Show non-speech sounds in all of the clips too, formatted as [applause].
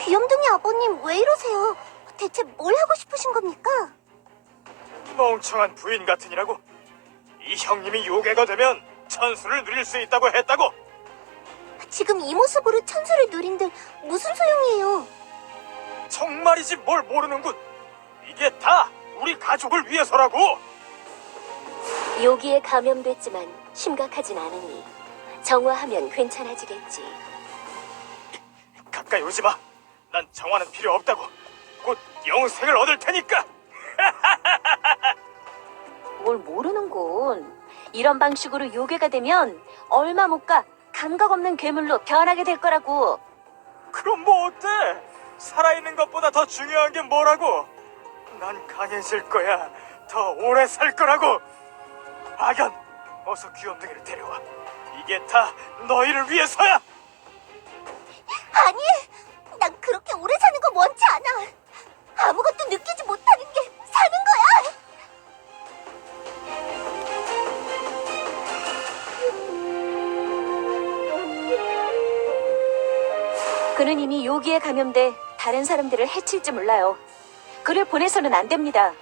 귀염둥이 아버님 왜 이러세요? 대체 뭘 하고 싶으신 겁니까? 멍청한 부인 같으니라고. 이 형님이 요괴가 되면 천수를 누릴 수 있다고 했다고. 지금 이 모습으로 천수를 누린들 무슨 소용이에요? 정말이지 뭘 모르는군. 이게 다 우리 가족을 위해서라고. 요기에 감염됐지만 심각하진 않으니 정화하면 괜찮아지겠지. 가까이 오지 마. 난 정화는 필요 없다고. 곧 영생을 얻을 테니까. [laughs] 뭘 모르는군. 이런 방식으로 요괴가 되면 얼마 못 가 감각 없는 괴물로 변하게 될 거라고. 그럼 뭐 어때? 살아있는 것보다 더 중요한 게 뭐라고? 난 강해질 거야. 더 오래 살 거라고. 아견, 어서 귀염둥이를 데려와. 이게 다 너희를 위해서야. 아니, 난 그렇게 오래 사는 거 원치 않아. 아무것도 느끼지 못하는 게 사는 거야. 그는 이미 요기에 감염돼 다른 사람들을 해칠지 몰라요. 그를 보내서는 안 됩니다.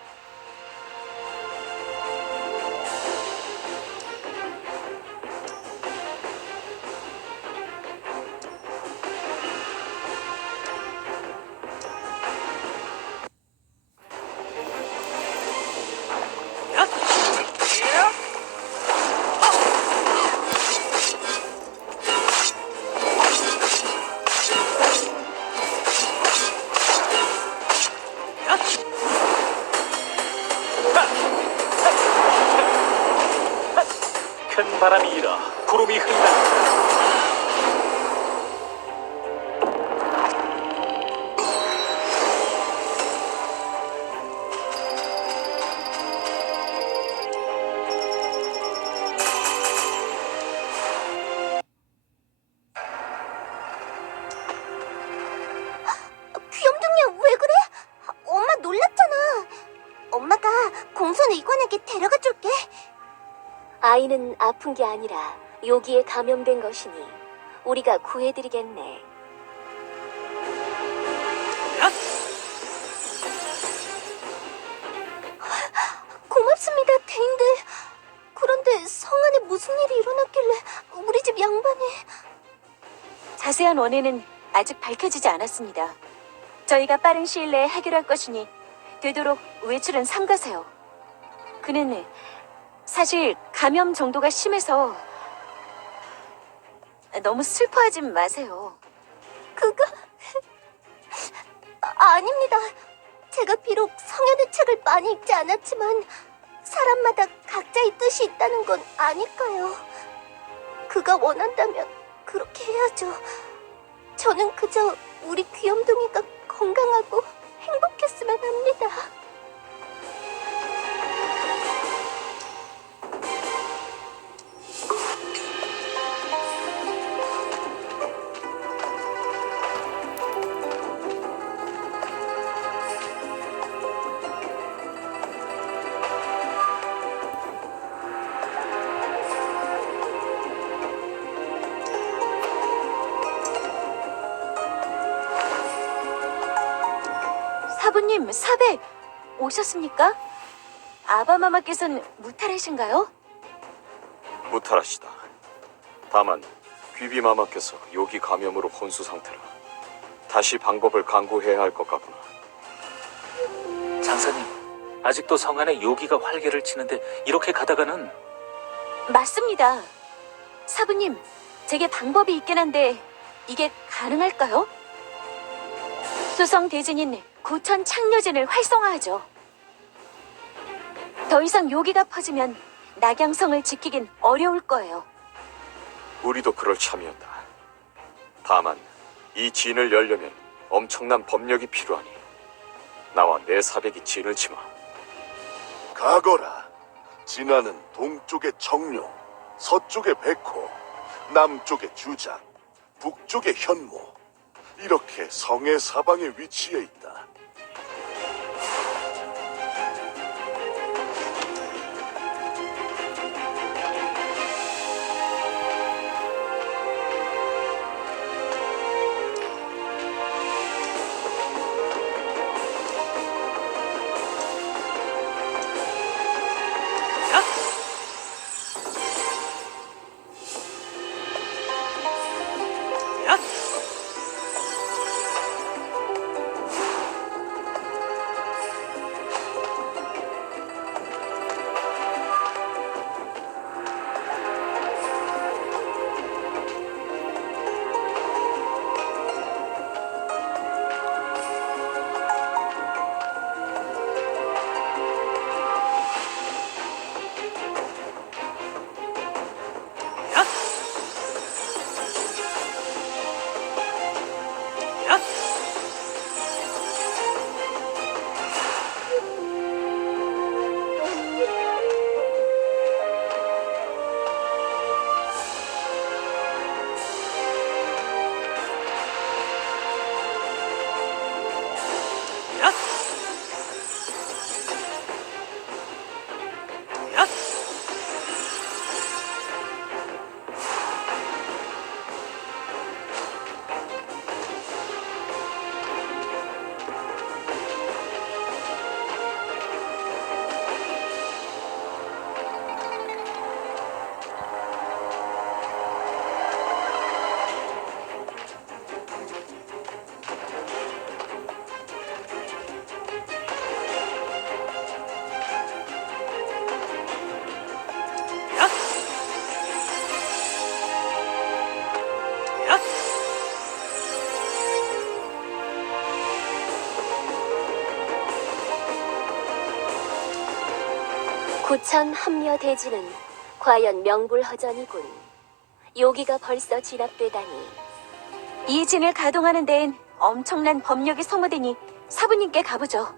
아이는 아픈 게 아니라 요기에 감염된 것이니 우리가 구해드리겠네. 고맙습니다, 대인들. 그런데 성 안에 무슨 일이 일어났길래 우리 집 양반이... 자세한 원인은 아직 밝혀지지 않았습니다. 저희가 빠른 시일 내에 해결할 것이니 되도록 외출은 삼가세요. 그는 사실 감염 정도가 심해서 너무 슬퍼하지 마세요. 그거... 아, [laughs] 아닙니다. 제가 비록 성현의 책을 많이 읽지 않았지만 사람마다 각자의 뜻이 있다는 건 아니까요. 그가 원한다면 그렇게 해야죠. 저는 그저 우리 귀염둥이가 건강하고 행복했으면 합니다. 사부님, 사백 오셨습니까? 아바마마께서는 무탈하신가요? 무탈하시다. 다만 귀비마마께서 요기 감염으로 혼수 상태라. 다시 방법을 강구해야 할 것 같구나. 장사님, 아직도 성 안에 요기가 활개를 치는데 이렇게 가다가는 맞습니다. 사부님, 제게 방법이 있긴 한데 이게 가능할까요? 수성 대진인 구천 창녀진을 활성화하죠. 더 이상 요기가 퍼지면 낙양성을 지키긴 어려울 거예요. 우리도 그럴 참이었다. 다만 이 진을 열려면 엄청난 법력이 필요하니 나와 내 사백이 진을 치마. 가거라. 진화는 동쪽의 청룡, 서쪽의 백호, 남쪽의 주작, 북쪽의 현모. 이렇게 성의 사방에 위치해 있다. 구천 합려 대지는 과연 명불허전이군. 요기가 벌써 진압되다니. 이 진을 가동하는 데엔 엄청난 법력이 소모되니 사부님께 가보죠.